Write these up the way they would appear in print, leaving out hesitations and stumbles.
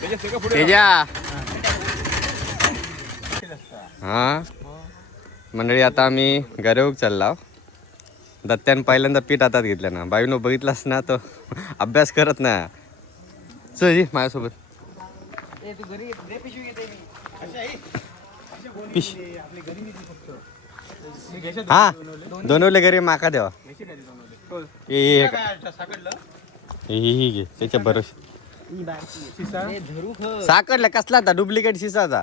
तेजा हा मंडळी, आता आम्ही गरवूक चालला. दत्त्यान पहिल्यांदा पीठ हातात घेतलं ना. बाईनो बघितलास ना, तो अभ्यास करत ना. चल माझ्यासोबत. हा दोनवले घरी माका देवा. घे त्याच्या बरोबर. साकडला कसला होता? डुप्लिकेट शिसा होता.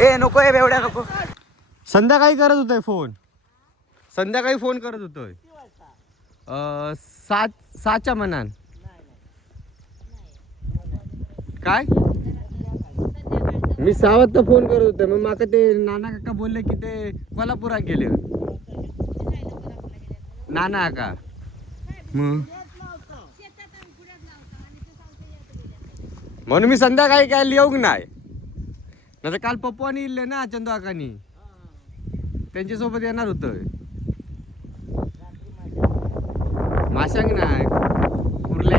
ए नको ए बेवड्या नको. संध्याकाळी करत होतोय फोन. संध्याकाळी फोन करत होतोय. 7च्या मनान. काय मी 6 वाजता फोन करत होते. मग माका ते नाना काका बोलले की ते कोल्हापुरात गेले. नाना काका मग म्हणून मी संध्याकाळी काय लिहूक नाही. नाही तर काल पप्पानी इल्ले ना चंदू काकानी, त्यांच्यासोबत येणार होतं. माशांग नाही उरल्या.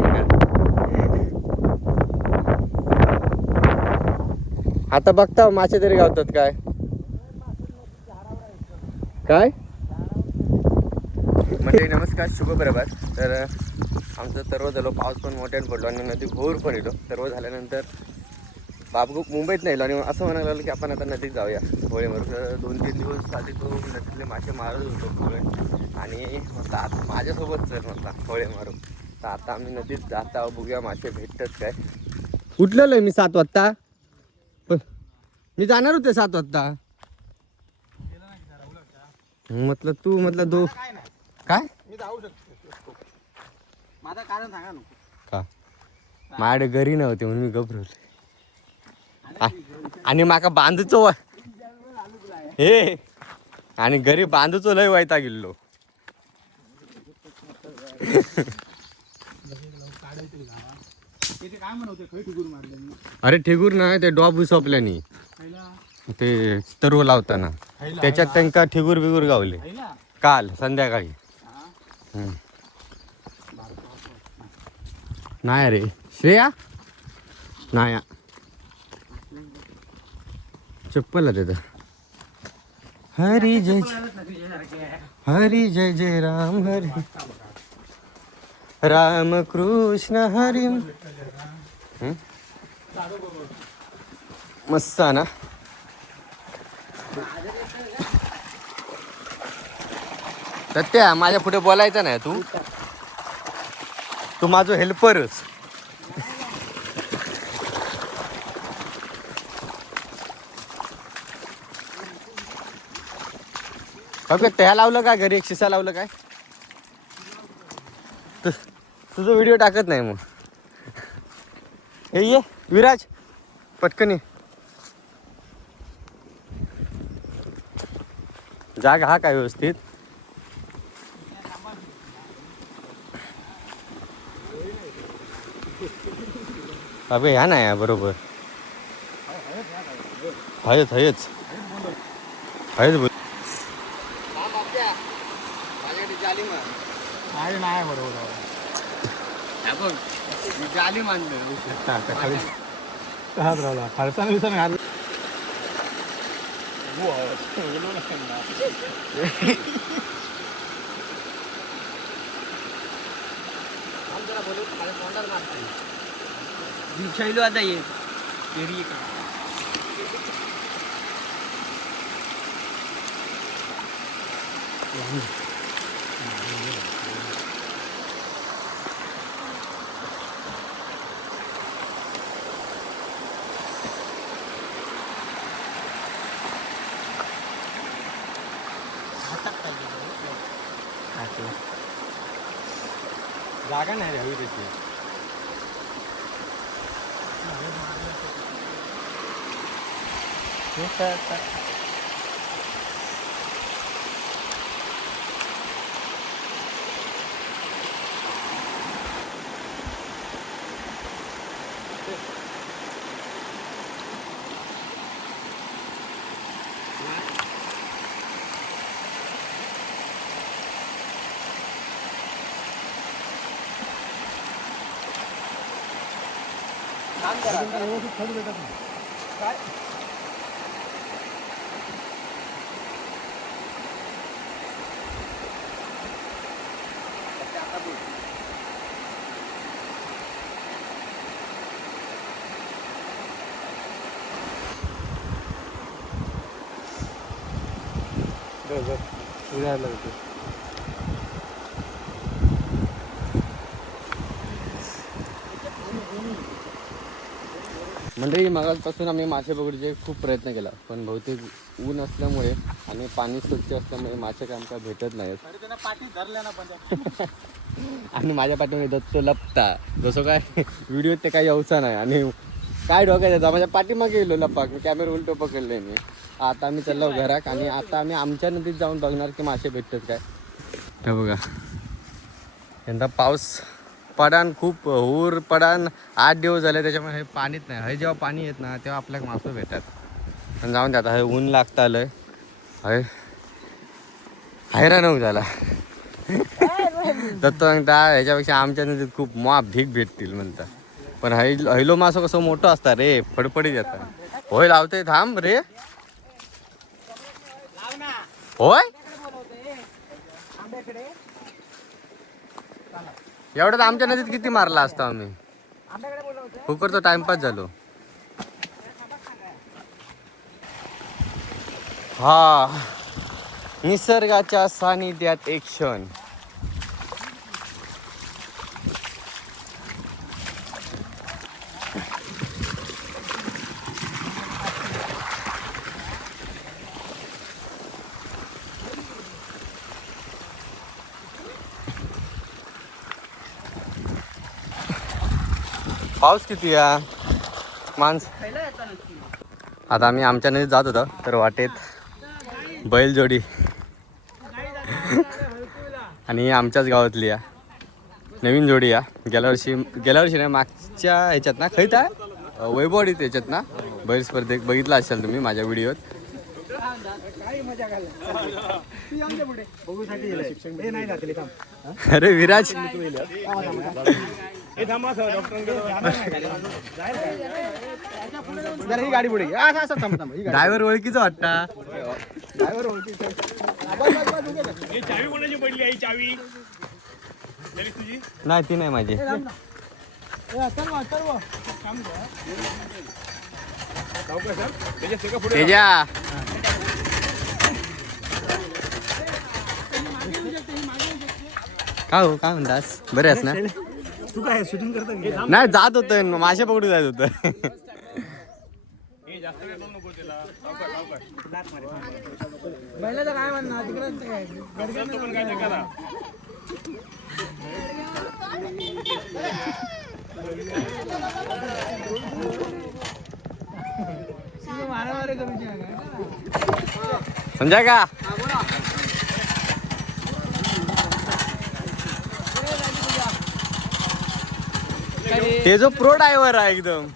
आता बघता मासे तरी गावतात काय काय. म्हणजे नमस्कार, शुभ प्रभात. तर आमचं सर्व झालो. पाऊस पण मोठ्याने पडलो आणि नदी भोर पण येतो. सर्व झाल्यानंतर बाबू मुंबईत नाही आणि असं म्हणायला लागलं की आपण आता नदीत जाऊया होळे मारून. 2-3 दिवस आधी तो नदीतले मासे मारत होतो होळे, आणि म्हटलं आता माझ्यासोबत चल म्हटला होळे मारू. तर आता आम्ही नदीत जाता, बघूया मासे भेटतात काय. उठलेलं आहे मी 7 वाजता. पण मी जाणार होते 7 वाजता. म्हटलं तू म्हटलं दो काय मी जाऊ शकतो. माझं कारण सांगा नको का. माझ्याकडे घरी नव्हते म्हणून मी घबरवले. आणि माका बांधूचो हे आणि घरी बांधूचो लय वैता गेलो. अरे ठेगूर नाही, ते डॉब उसपल्यानी ते तरव लावताना त्याच्यात त्यांका ठेगूर बिगूर गावले काल संध्याकाळी. नाही रे श्रेया नाही चप्पल आहे तिथं. हरी जय हरी जय जय राम हरी राम कृष्ण हरी. मस्त ना. सत्या माझ्या पुढे बोलायचं नाही. तू माझं हेल्परच. त्या लावलं काय घरी? एक शिसा लावलं काय? तुझं व्हिडिओ टाकत नाही मग. हे ये विराज पटकन ये. जागा हा काय व्यवस्थित. अबे ह्या नाही बरोबर. हयच हयच हयच बोल. नाही बरोबर जाली मानलं खालचा दिवसा शैलो आता ये जागा नाही रे त्याची. काम करा. काय? आता बोल. मंडळी मगापासून आम्ही मासे पकडूचे खूप प्रयत्न केला, पण बहुतेक ऊन असल्यामुळे आणि पाणी स्वच्छ असल्यामुळे मासे काय आमका भेटत नाहीत. अरे त्यांना पाठी धरल्या ना पण. आणि माझ्या पाठीमध्ये दत्तो लपता जसं काय व्हिडिओ ते काही यावचा नाही. आणि काय डोक्यात येतं माझ्या पाठीमागे गेलो लपाक, मी कॅमेरा उलटो पकडले मी. आता आम्ही चाललो घरात आणि आता आम्ही आमच्या नदीत जाऊन बघणार की मासे भेटतात काय. हे बघा यंदा पाऊस पडान खूप ऊर पडान 8 दिवस झाले, त्याच्यामुळे हे पाणीच नाही. हे जेव्हा पाणी येत ना तेव्हा आपल्याला मासे भेटतात. पण जाऊन द्या आता हे ऊन लागतं आलंय, हे हैराण होऊ झाला. दत्त सांगता ह्याच्यापेक्षा आमच्या नदीत खूप भीक भेटतील म्हणतात. पण हैलो मासं कसं मोठं असतं रे, फडफडीत येतात. होय लावते थांब रे. लाव ना. होय बोलवते आंब्याकडे. एवढ्यात आमच्या नदीत किती मारला असता आम्ही. आंब्याकडे बोलवते. फुकरचा टाइमपास झालो. हा निसर्गाच्या सानिध्यात एक क्षण. पाऊस किती या पहिला येतो नक्की. आता आम्ही आमच्या नदीत जात होतो तर वाटेत बैलजोडी आणि आमच्याच गावातली या नवीन जोडी या. गेल्या वर्षी नाही मागच्या ह्याच्यात ना खैत आहे वैभवडीत ह्याच्यात ना बैल स्पर्धेत बघितला असाल तुम्ही माझ्या व्हिडिओत. काही मजा घाल. शिक्षण नाही जातील काम. अरे विराज जरा ही गाडी पुढे घे. असं असं थांब थांब. ही गाडी. ड्रायव्हर ओळखीचा वाटता. ड्रायव्हर ओळखीचा. चावी कोणाची पडली आई चावी झाली तुझी नाही ती नाही माझी. तेजा का हो काय म्हणतास बरे आहेस ना. तू काय शूटिंग करता? नाही जात होत मासे पकडू जात होत. बैलाचं काय म्हणणार तिकडे पण काय करा मारामारी करूची समजा का ते जो प्रो ड्रायव्हर आहे एकदम.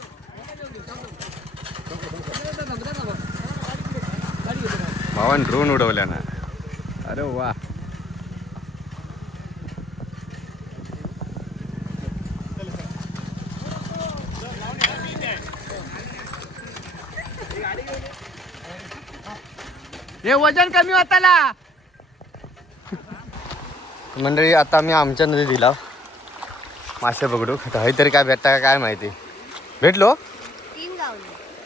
भावान ड्रोन उडवल्या ना. अरे वा हे वजन कमी होताला. मंडळी आता मी आमच्या नदी दिला मासे पकडू. हे तरी काय भेटता का काय माहिती. भेटलो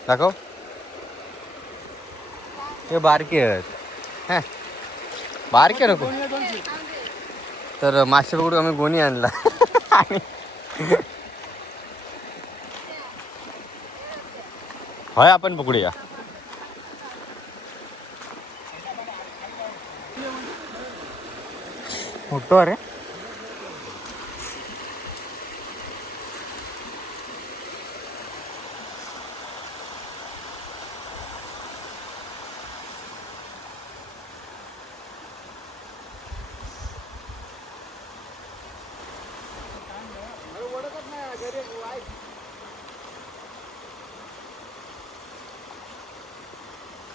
दाखव. हे बारके आहेत हा बारके नको. तर मासे पकडू आम्ही गोणी आणला. होय आपण पकडूया. मोठो अरे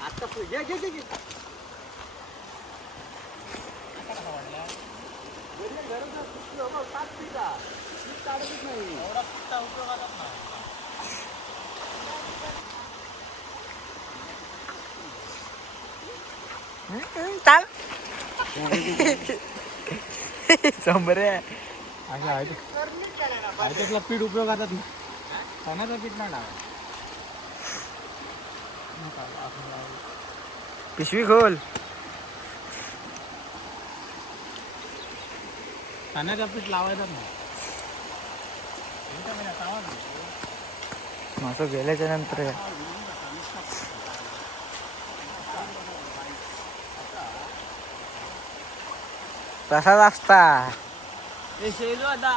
आता घे घे घे. चाल शंभर त्यातला पीठ उपयोगाचा चण्याचं पीठ नाही लावा. पिशवी खोल. चण्याचं पीठ लावायचं नाही. मासं गेल्याच्या नंतर तसाच असता. शेलू आता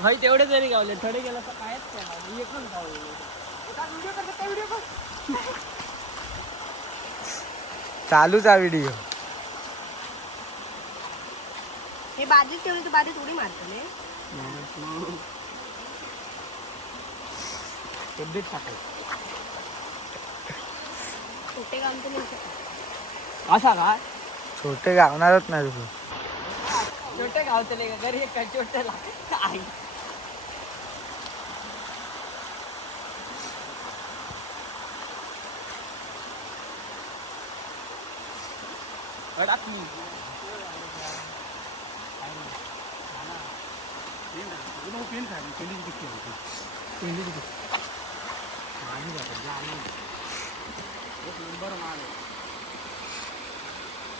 भाई तेवढे जरी गावले थोडे गेला तर कायच नाही एकच गावले. चालूचा व्हिडिओ. हे बाजरीत ठेवली तर बाजरी थोडी मारतो छोटे काम तर नाही शकत. असा का छोटे गावणारच नाही तुझं. छोटे गावतले का घरी काय छोट्याला आई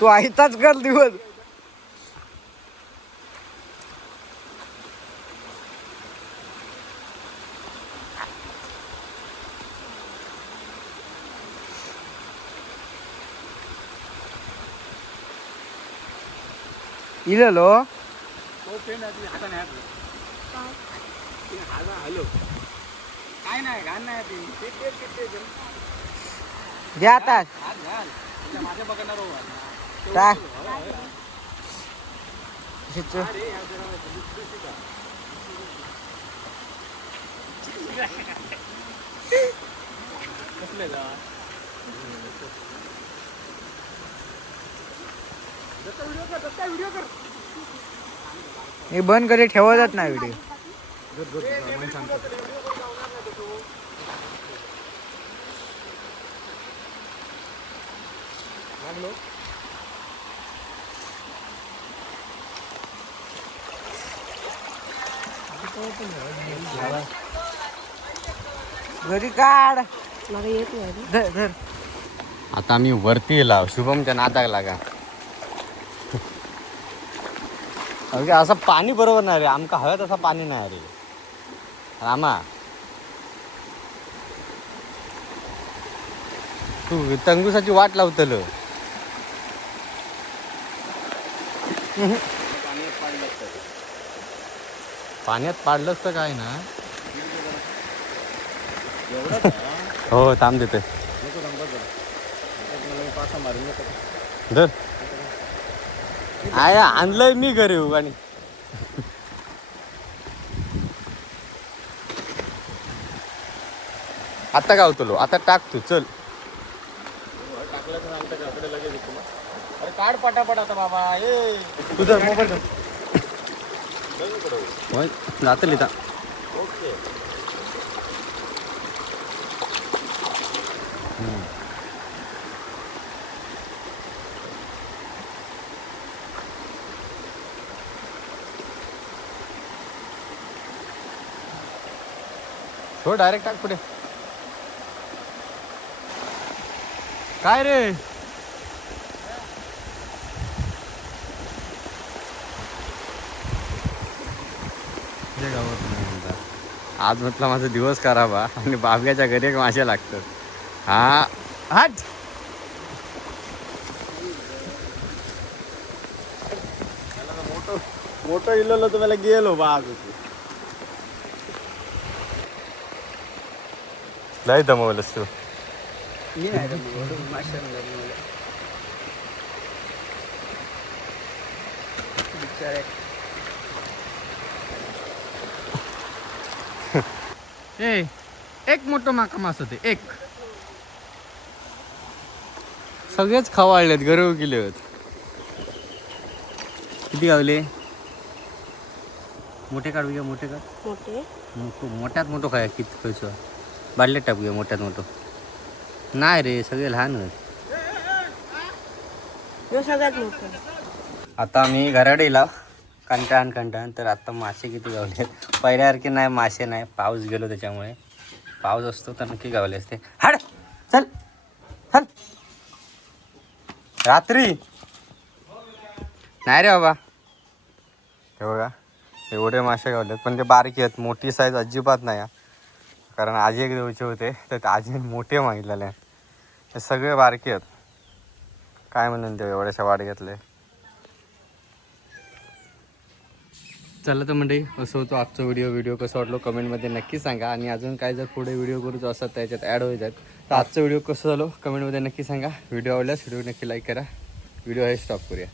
तू आयताच कर दिवस. इलेलो काय नाही घाण नाही घ्या आता माझ्या बघणार टाक. मी बंद कधी ठेवतच नाही व्हिडिओ. घरी काढ. मला येत नाही. धर धर. आता आम्ही वरती लाव शुभमच्या नादाक लागा. अरे असं पाणी बरोबर नाही रे. आमका हव्या तसं पाणी नाही रे रामा. तू तंगुसाची वाट लावतल. पाण्यात पाडलंच तर काय ना. हो थांब देते धर. आया आणलंय मी घरी आणि आता गावतलो. आता टाक तू चल. अरे काढ पटापट आता बाबा. तुझा मोबाईल जातं लिहिता. हो डायरेक्ट टाक पुढे. काय रे आज म्हटलं माझा दिवस खराब आणि बाबग्याच्या घरी एक मासे लागतात. हा हट. मोठं इलेलो तुम्हाला गेलो बाग. लय दमवलंस तू. मी नाही माशा एक मोठं माका मास होते. एक सगळेच खवाळलेत गरव गेले होत. किती गावले. मोठे काढूया. मोठे काढ. मोठे मोठ्यात मोठं खाय. किती पैसा बाटल्यात टाकूया. मोठ्यात मोठं नाही रे. सगळे लहान आहेत. ह्यो सगळ्यात मोठं. आता आम्ही घराकडे येला कंटाळून तर आता मासे किती गावले पहिल्यासारखे नाही मासे नाही पाऊस गेलो त्याच्यामुळे पाऊस असतो तर नक्की गावले असते हाड चल चल रात्री नाही रे बाबा हे बघा एवढे मासे गावलेत पण ते बारकी आहेत मोठी साईज अजिबात नाही हा. कारण आजी एक देऊचे होते तर आजी मोठे मागितलेले हे सगळे बारकी आहेत काय म्हणून ते एवढ्याशा वाढ घेतले. चला तर म्हणजे असं होतो आजचा व्हिडिओ कसं वाटलो कमेंटमध्ये नक्की सांगा आणि अजून काय जर पुढे व्हिडिओ करूच असतात त्याच्यात ॲड होत आहेत तर आजचा व्हिडिओ कसं झालो कमेंटमध्ये नक्की सांगा. व्हिडिओ आवडल्यास व्हिडिओ नक्की लाईक करा. व्हिडिओ हे स्टॉप करूया.